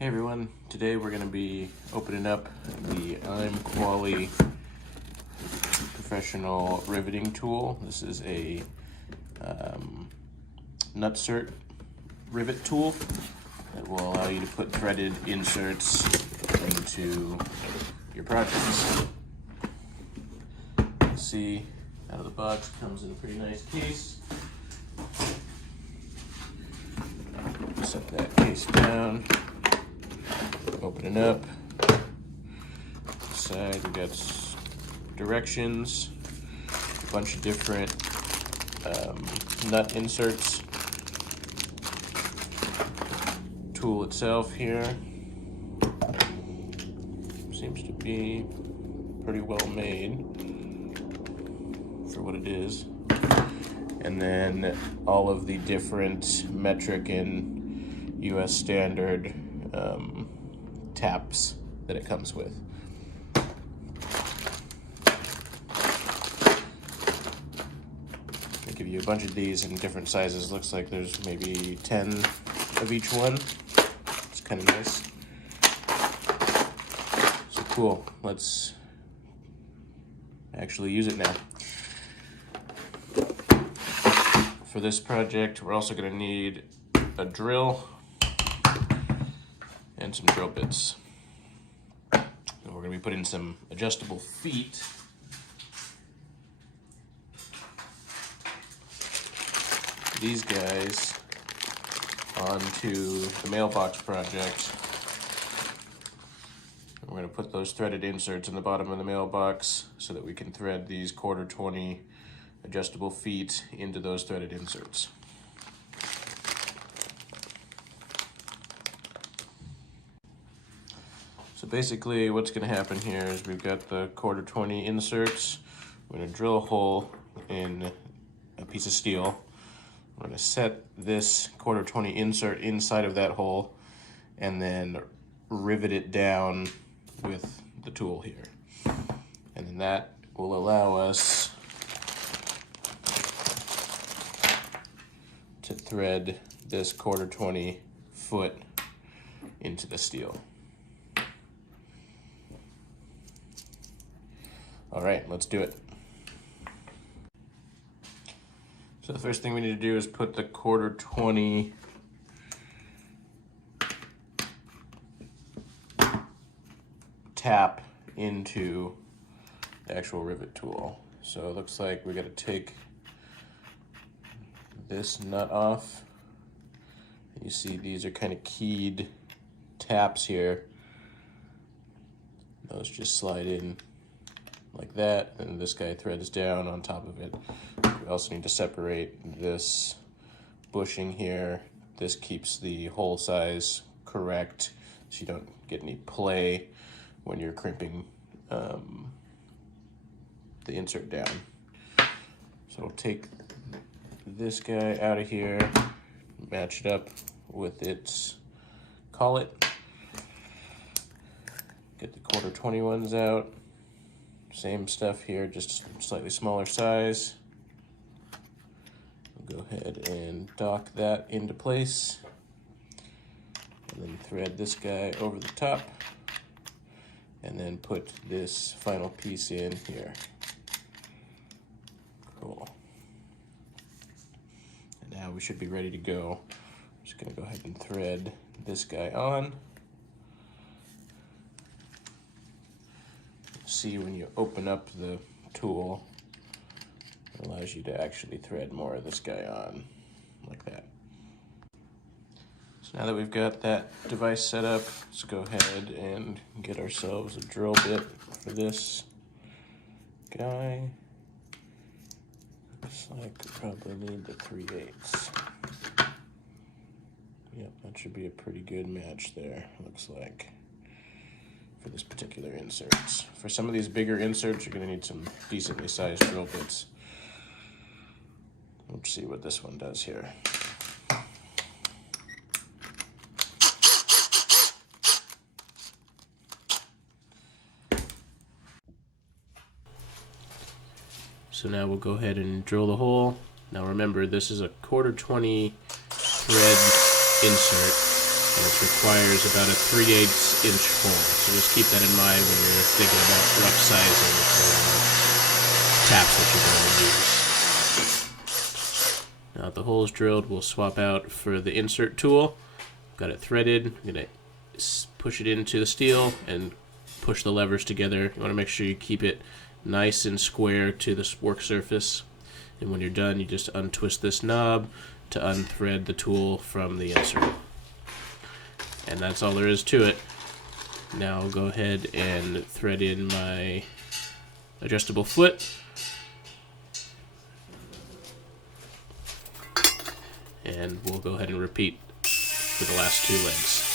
Hey everyone, today we're going to be opening up the Imquali professional riveting tool. This is a Nutsert rivet tool that will allow you to put threaded inserts into your projects. You can see out of the box, comes in a pretty nice case. Set that case down. Open it up. Inside we got directions, a bunch of different nut inserts. Tool itself here seems to be pretty well made for what it is. And then all of the different metric and US standard taps that it comes with. They give you a bunch of these in different sizes. Looks like there's maybe 10 of each one. It's kind of nice. So cool. Let's actually use it now. For this project, we're also going to need a drill and some drill bits. So we're going to be putting some adjustable feet these guys onto the mailbox project. We're going to put those threaded inserts in the bottom of the mailbox so that we can thread these 1/4-20 adjustable feet into those threaded inserts. So basically what's going to happen here is we've got the 1/4-20 inserts. We're going to drill a hole in a piece of steel. We're going to set this 1/4-20 insert inside of that hole and then rivet it down with the tool here. And then that will allow us to thread this 1/4-20 foot into the steel. All right, let's do it. So the first thing we need to do is put the 1/4-20 tap into the actual rivet tool. So it looks like we got to take this nut off. You see these are kind of keyed taps here. Those just slide in like that, and this guy threads down on top of it. We also need to separate this bushing here. This keeps the hole size correct so you don't get any play when you're crimping the insert down. So we'll take this guy out of here, match it up with its collet, get the 1/4-20 ones out. Same stuff here, just slightly smaller size. We'll go ahead and dock that into place. And then thread this guy over the top. And then put this final piece in here. Cool. And now we should be ready to go. I'm just gonna go ahead and thread this guy on. See, when you open up the tool, it allows you to actually thread more of this guy on, like that. So now that we've got that device set up, let's go ahead and get ourselves a drill bit for this guy. Looks like we probably need the 3/8. Yep, that should be a pretty good match there, looks like, for this particular inserts. For some of these bigger inserts, you're going to need some decently sized drill bits. Let's see what this one does here. So now we'll go ahead and drill the hole. Now remember, this is a 1/4-20 thread insert. This requires about a 3/8 inch hole, so just keep that in mind when you're thinking about rough sizing for taps that you're going to use. Now that the hole is drilled, we'll swap out for the insert tool. Got it threaded. I'm going to push it into the steel and push the levers together. You want to make sure you keep it nice and square to this work surface. And when you're done, you just untwist this knob to unthread the tool from the insert. And that's all there is to it. Now I'll go ahead and thread in my adjustable foot. And we'll go ahead and repeat for the last two legs.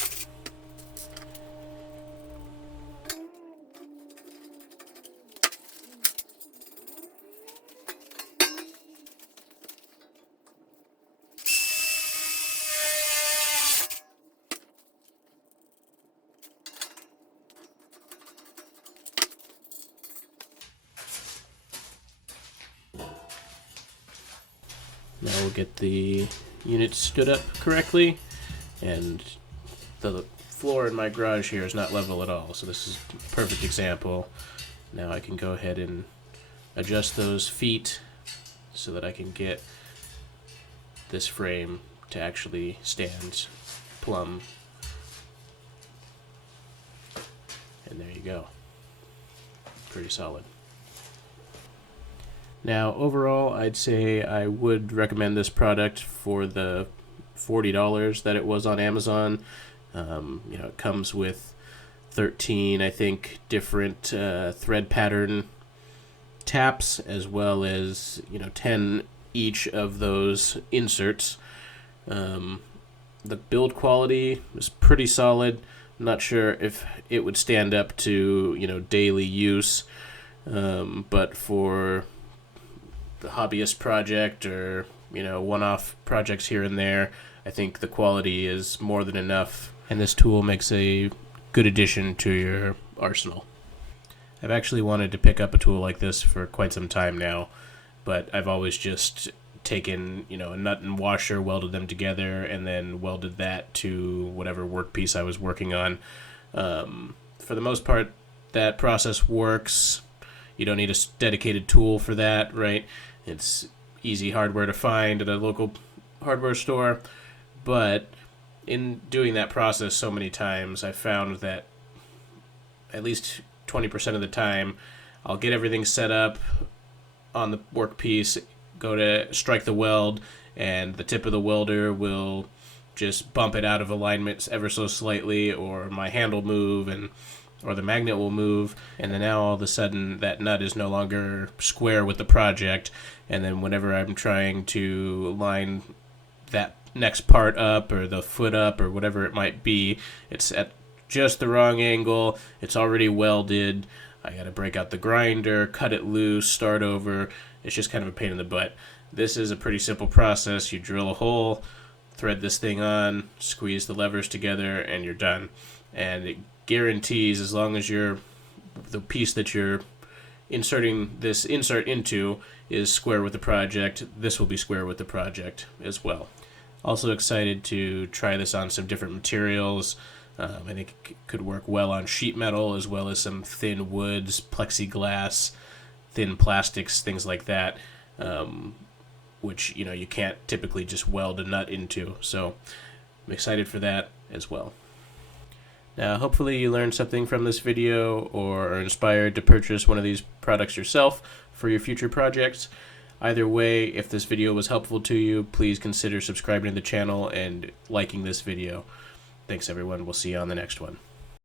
Now we'll get the unit stood up correctly, and the floor in my garage here is not level at all, so this is a perfect example. Now I can go ahead and adjust those feet so that I can get this frame to actually stand plumb. And there you go. Pretty solid. Now, overall, I'd say I would recommend this product for the $40 that it was on Amazon. It comes with 13, I think, different thread pattern taps, as well as 10 each of those inserts. The build quality is pretty solid. I'm not sure if it would stand up to daily use, but for the hobbyist project or one-off projects here and there, I think the quality is more than enough, and this tool makes a good addition to your arsenal. I've actually wanted to pick up a tool like this for quite some time now, but I've always just taken a nut and washer, welded them together, and then welded that to whatever workpiece I was working on. For the most part, that process works. You don't need a dedicated tool for that, right? It's easy hardware to find at a local hardware store, but in doing that process so many times, I found that at least 20% of the time, I'll get everything set up on the workpiece, go to strike the weld, and the tip of the welder will just bump it out of alignment ever so slightly, or my hand will move, or the magnet will move, and then now all of a sudden that nut is no longer square with the project, and then whenever I'm trying to line that next part up or the foot up or whatever it might be, it's at just the wrong angle, it's already welded, I gotta break out the grinder, cut it loose, start over. It's just kind of a pain in the butt. This is a pretty simple process. You drill a hole, thread this thing on, squeeze the levers together, and you're done. And it guarantees, as long as the piece that you're inserting this insert into is square with the project, this will be square with the project as well. Also excited to try this on some different materials. I think it could work well on sheet metal, as well as some thin woods, plexiglass, thin plastics, things like that, which you can't typically just weld a nut into. So I'm excited for that as well. Now, hopefully you learned something from this video or are inspired to purchase one of these products yourself for your future projects. Either way, if this video was helpful to you, please consider subscribing to the channel and liking this video. Thanks everyone, we'll see you on the next one.